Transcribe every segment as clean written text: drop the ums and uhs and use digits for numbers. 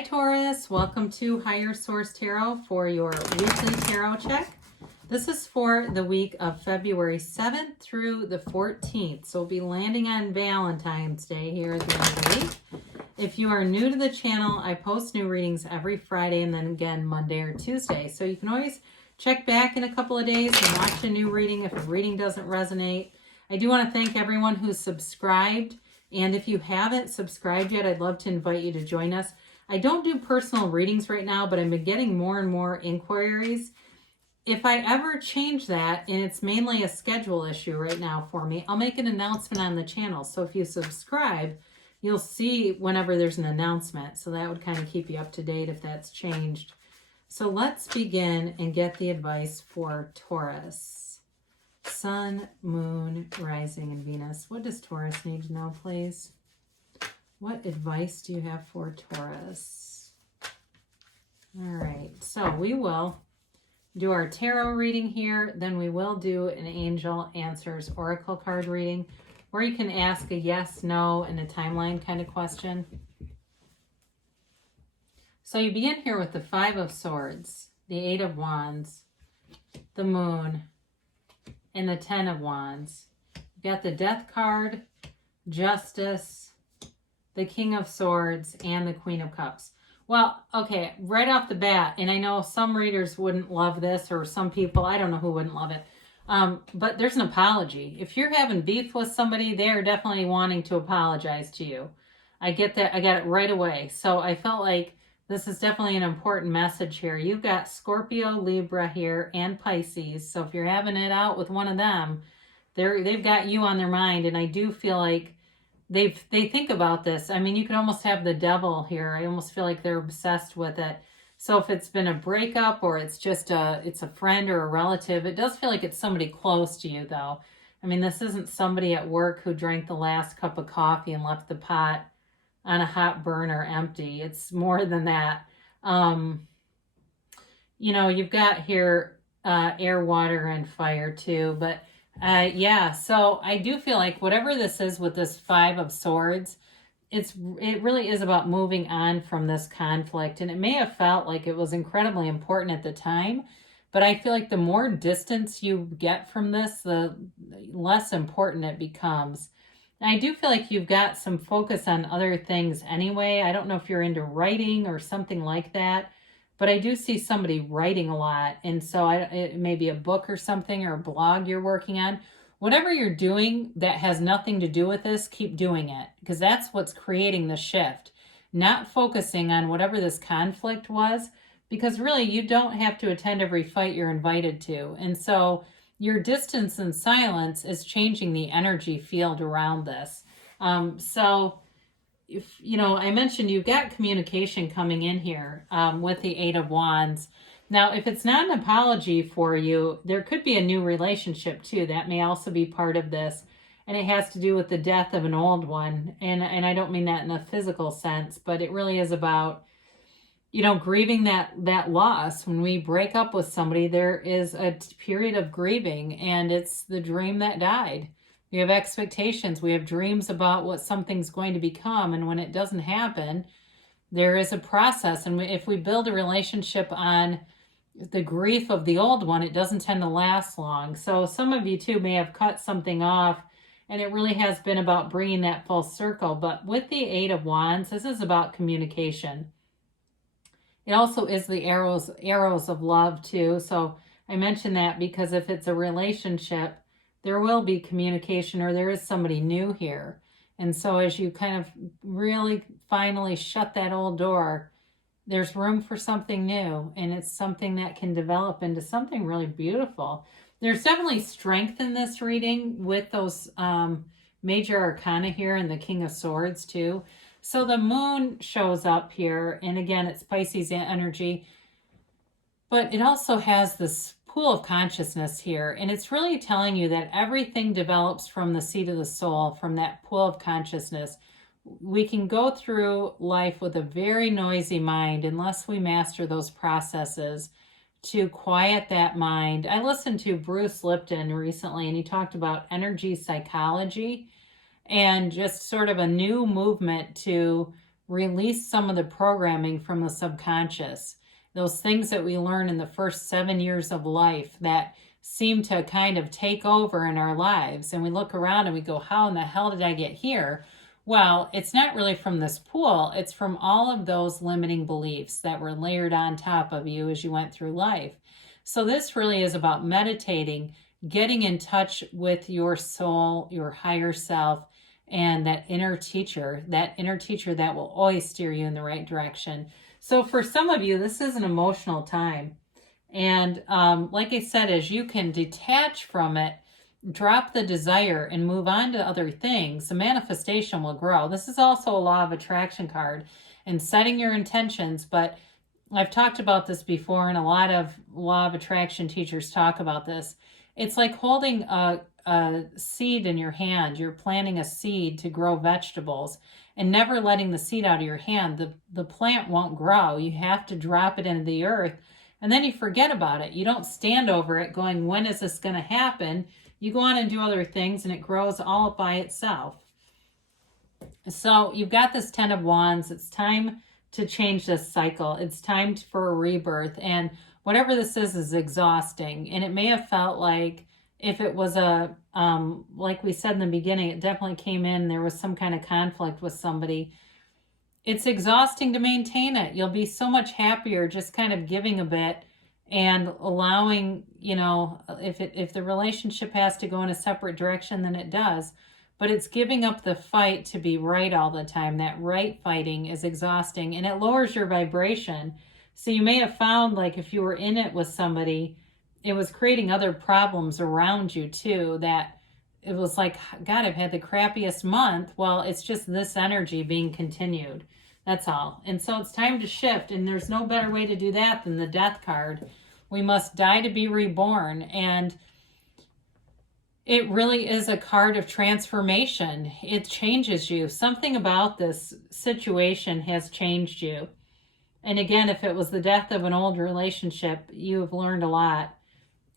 Hi Taurus, welcome to Higher Source Tarot for your weekly tarot check. This is for the week of February 7th through the 14th. So we'll be landing on Valentine's Day here at the end of the week. If you are new to the channel, I post new readings every Friday and then again Monday or Tuesday. So you can always check back in a couple of days and watch a new reading if a reading doesn't resonate. I do want to thank everyone who's subscribed. And if you haven't subscribed yet, I'd love to invite you to join us. I don't do personal readings right now, but I've been getting more and more inquiries. If I ever change that, and it's mainly a schedule issue right now for me, I'll make an announcement on the channel. So if you subscribe, you'll see whenever there's an announcement. So that would kind of keep you up to date if that's changed. So let's begin and get the advice for Taurus. Sun, Moon, Rising, and Venus. What does Taurus need to know, please? What advice do you have for Taurus? All right, so we will do our tarot reading here. Then we will do an Angel Answers Oracle card reading, or you can ask a yes, no, and a timeline kind of question. So you begin here with the Five of Swords, the Eight of Wands, the Moon, and the Ten of Wands. You've got the Death card, Justice, the King of Swords, and the Queen of Cups. Well, okay, right off the bat, and I know some readers wouldn't love this, or some people, I don't know who wouldn't love it, but there's an apology. If you're having beef with somebody, they're definitely wanting to apologize to you. I get that. I got it right away. So I felt like this is definitely an important message here. You've got Scorpio, Libra here, and Pisces. So if you're having it out with one of them, they've got you on their mind, and I do feel like they think about this. I mean, you could almost have the devil here. I almost feel like they're obsessed with it. So if it's been a breakup or it's just it's a friend or a relative, it does feel like it's somebody close to you, though. I mean, this isn't somebody at work who drank the last cup of coffee and left the pot on a hot burner empty. It's more than that. You know, you've got here air, water, and fire too, but yeah, so I do feel like whatever this is with this Five of Swords, it really is about moving on from this conflict. And it may have felt like it was incredibly important at the time, but I feel like the more distance you get from this, the less important it becomes. And I do feel like you've got some focus on other things anyway. I don't know if you're into writing or something like that, but I do see somebody writing a lot. And so it may be a book or something, or a blog you're working on. Whatever you're doing that has nothing to do with this, keep doing it, because that's what's creating the shift. Not focusing on whatever this conflict was, because really you don't have to attend every fight you're invited to. And so your distance and silence is changing the energy field around this. If, you know, I mentioned you've got communication coming in here with the Eight of Wands. Now, if it's not an apology for you, there could be a new relationship too. That may also be part of this. And it has to do with the death of an old one. And I don't mean that in a physical sense, but it really is about, you know, grieving that loss. When we break up with somebody, there is a period of grieving, and it's the dream that died. We have expectations. We have dreams about what something's going to become. And when it doesn't happen, there is a process. And if we build a relationship on the grief of the old one, it doesn't tend to last long. So some of you too may have cut something off, and it really has been about bringing that full circle. But with the Eight of Wands, this is about communication. It also is the arrows of love too. So I mention that because if it's a relationship, there will be communication, or there is somebody new here. And so as you kind of really finally shut that old door, there's room for something new, and it's something that can develop into something really beautiful. There's definitely strength in this reading with those major arcana here and the King of Swords too. So the moon shows up here, and again, it's Pisces energy, but it also has this pool of consciousness here, and it's really telling you that everything develops from the seat of the soul, from that pool of consciousness. We can go through life with a very noisy mind unless we master those processes to quiet that mind. I listened to Bruce Lipton recently, and he talked about energy psychology and just sort of a new movement to release some of the programming from the subconscious, those things that we learn in the first 7 years of life that seem to kind of take over in our lives. And we look around and we go, how in the hell did I get here? Well, it's not really from this pool. It's from all of those limiting beliefs that were layered on top of you as you went through life. So this really is about meditating, getting in touch with your soul, your higher self, and that inner teacher that will always steer you in the right direction. So for some of you, this is an emotional time. And like I said, as you can detach from it, drop the desire and move on to other things, the manifestation will grow. This is also a law of attraction card and setting your intentions. But I've talked about this before, and a lot of law of attraction teachers talk about this. It's like holding a seed in your hand. You're planting a seed to grow vegetables and never letting the seed out of your hand. The plant won't grow. You have to drop it into the earth, and then you forget about it. You don't stand over it going, when is this going to happen? You go on and do other things, and it grows all by itself. So you've got this 10 of Wands. It's time to change this cycle. It's time for a rebirth. And whatever this is exhausting. And it may have felt like, if it was like we said in the beginning, it definitely came in, there was some kind of conflict with somebody. It's exhausting to maintain it. You'll be so much happier just kind of giving a bit and allowing, if the relationship has to go in a separate direction, then it does. But it's giving up the fight to be right all the time. That right fighting is exhausting, and it lowers your vibration. So you may have found, like, if you were in it with somebody, it was creating other problems around you too, that it was like, God, I've had the crappiest month. Well, it's just this energy being continued. That's all. And so it's time to shift, and there's no better way to do that than the Death card. We must die to be reborn. And it really is a card of transformation. It changes you. Something about this situation has changed you. And again, if it was the death of an old relationship, you have learned a lot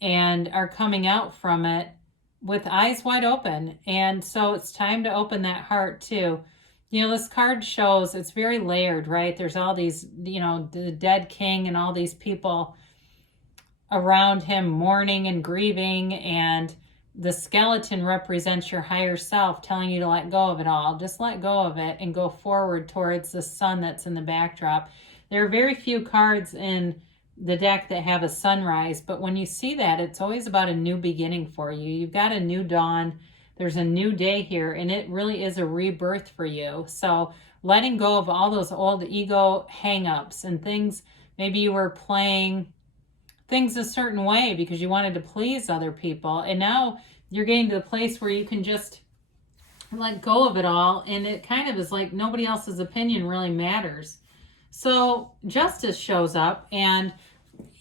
and are coming out from it with eyes wide open. And so it's time to open that heart too. This card shows it's very layered, right? There's all these, the dead king and all these people around him mourning and grieving, and the skeleton represents your higher self telling you to let go of it all. Just let go of it and go forward towards the sun that's in the backdrop. There are very few cards in the deck that have a sunrise, but when you see that, it's always about a new beginning for you. You've got a new dawn. There's a new day here, and it really is a rebirth for you. So letting go of all those old ego hang-ups and things. Maybe you were playing things a certain way because you wanted to please other people, and now you're getting to the place where you can just let go of it all, and it kind of is like nobody else's opinion really matters. So justice shows up, and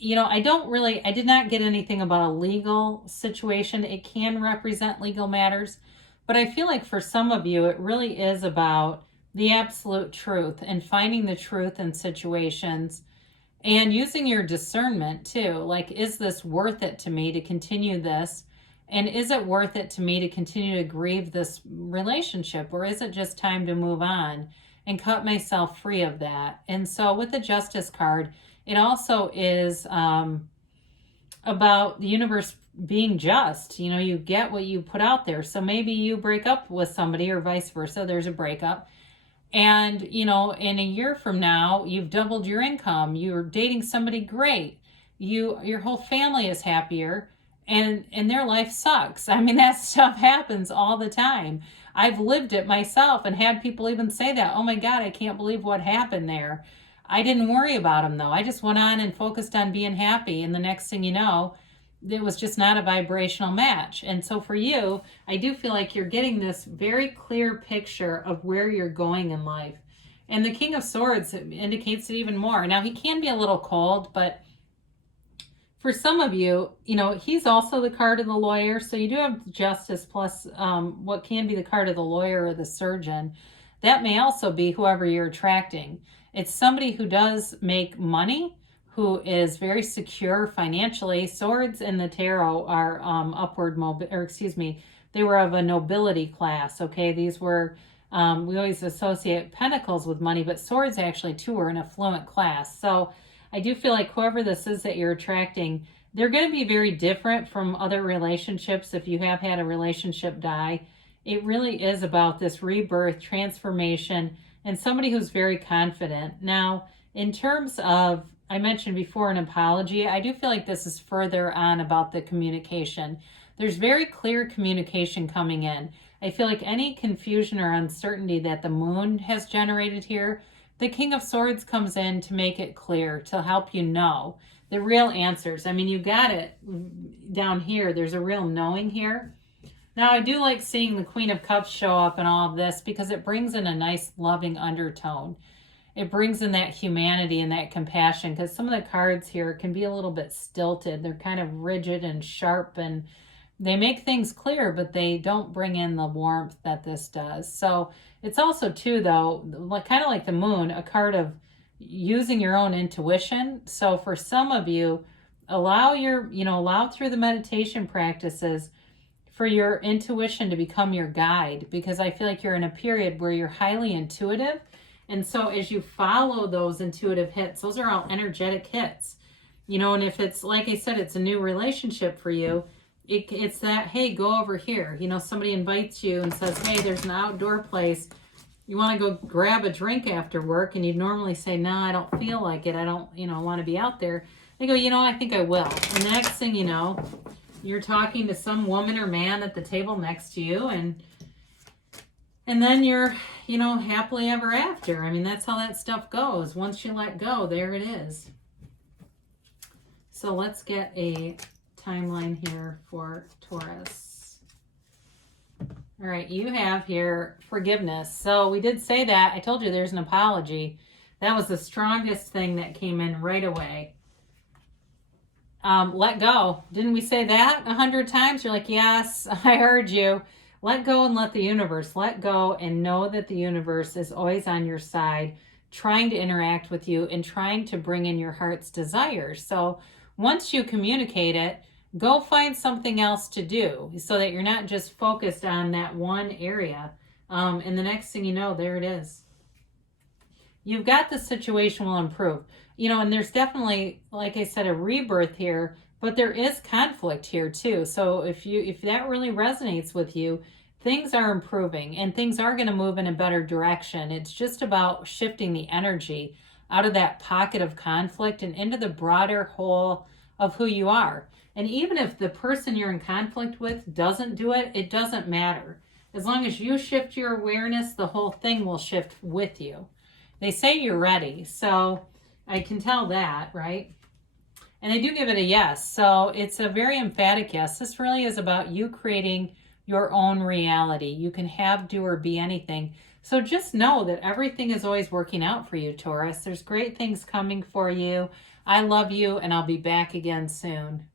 I did not get anything about a legal situation. It can represent legal matters, but I feel like for some of you, it really is about the absolute truth and finding the truth in situations and using your discernment too. Like, is this worth it to me to continue this? And is it worth it to me to continue to grieve this relationship? Or is it just time to move on and cut myself free of that? And so with the Justice card, it also is about the universe being just. You get what you put out there. So maybe you break up with somebody or vice versa. There's a breakup. And, in a year from now, you've doubled your income. You're dating somebody great. Your whole family is happier, and their life sucks. I mean, that stuff happens all the time. I've lived it myself and had people even say that. Oh my God, I can't believe what happened there. I didn't worry about them though. I just went on and focused on being happy. And the next thing you know, it was just not a vibrational match. And so for you, I do feel like you're getting this very clear picture of where you're going in life. And the King of Swords indicates it even more. Now, he can be a little cold, but for some of you, he's also the card of the lawyer. So you do have justice plus what can be the card of the lawyer or the surgeon. That may also be whoever you're attracting. It's somebody who does make money, who is very secure financially. Swords in the tarot are they were of a nobility class, okay? These were We always associate pentacles with money, but swords actually too are an affluent class. So I do feel like whoever this is that you're attracting, they're going to be very different from other relationships. If you have had a relationship die, it really is about this rebirth, transformation, and somebody who's very confident. Now, in terms of, I mentioned before, an apology, I do feel like this is further on about the communication. There's very clear communication coming in. I feel like any confusion or uncertainty that the moon has generated here, the King of Swords comes in to make it clear, to help you know the real answers. I mean, you got it down here. There's a real knowing here. Now, I do like seeing the Queen of Cups show up in all of this because it brings in a nice loving undertone. It brings in that humanity and that compassion, because some of the cards here can be a little bit stilted. They're kind of rigid and sharp, and they make things clear, but they don't bring in the warmth that this does. So it's also too, though, kind of like the moon, a card of using your own intuition. So for some of you, allow through the meditation practices for your intuition to become your guide, because I feel like you're in a period where you're highly intuitive. And so as you follow those intuitive hits, those are all energetic hits, and if it's, like I said, it's a new relationship for you, it's that, hey, go over here. Somebody invites you and says, hey, there's an outdoor place. You want to go grab a drink after work, and you'd normally say, no, I don't feel like it. I don't, want to be out there. They go, I think I will. And the next thing you know, you're talking to some woman or man at the table next to you, and then you're, happily ever after. I mean, that's how that stuff goes. Once you let go, there it is. So let's get a timeline here for Taurus. All right, you have here forgiveness. So we did say that. I told you there's an apology. That was the strongest thing that came in right away. Let go. Didn't we say that 100 times? You're like, yes, I heard you. Let go and let the universe. Let go and know that the universe is always on your side, trying to interact with you and trying to bring in your heart's desires. So once you communicate it, go find something else to do so that you're not just focused on that one area. And the next thing you know, there it is. You've got the situation will improve. And there's definitely, like I said, a rebirth here, but there is conflict here too. So if that really resonates with you, things are improving and things are going to move in a better direction. It's just about shifting the energy out of that pocket of conflict and into the broader whole of who you are. And even if the person you're in conflict with doesn't do it, it doesn't matter. As long as you shift your awareness, the whole thing will shift with you. They say you're ready, so I can tell that, right? And they do give it a yes. So it's a very emphatic yes. This really is about you creating your own reality. You can have, do, or be anything. So just know that everything is always working out for you, Taurus. There's great things coming for you. I love you, and I'll be back again soon.